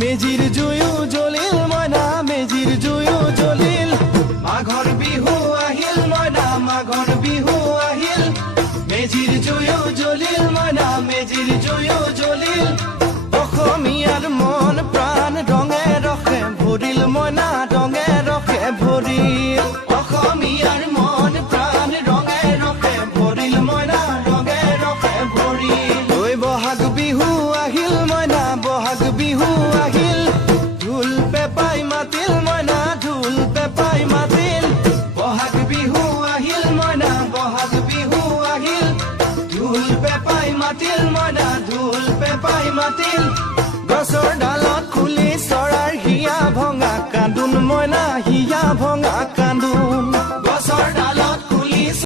মেজিৰ জুয়ো জ্বলিল মইনা মেজিৰ জুয়ো জ্বলিল মাঘৰ বিহু আহিল মইনা মাঘৰ বিহু আহিল মেজিৰ জুয়ো জ্বলিল মইনা মেজিৰ জুয়ো জ্বলিল অসমীয়াৰ মন প্ৰাণ ৰঙে ৰসে ভৰিল মইনা ৰঙে ৰসে ভৰিল অসমীয়াৰ মন প্ৰাণ ৰঙে ৰসে ভৰিল মইনা ৰঙে ৰসে ভৰিল ঐ বহাগ বিহু আহিল মইনা বহাগ বিহু আহিল ঢোল পেপাই মাতিল মইনা ঢোল পেপাই মাতিল বহাগ বিহু আহিল মইনা বহাগ বিহু আহিল ঢোল পেপাই মাতিল মইনা ঢোল পেপাই মাতিল গছৰ ডালত খুলি চৰাৰ হিয়া ভঙা কান্দোন মইনা হিয়া ভঙা কান্দোন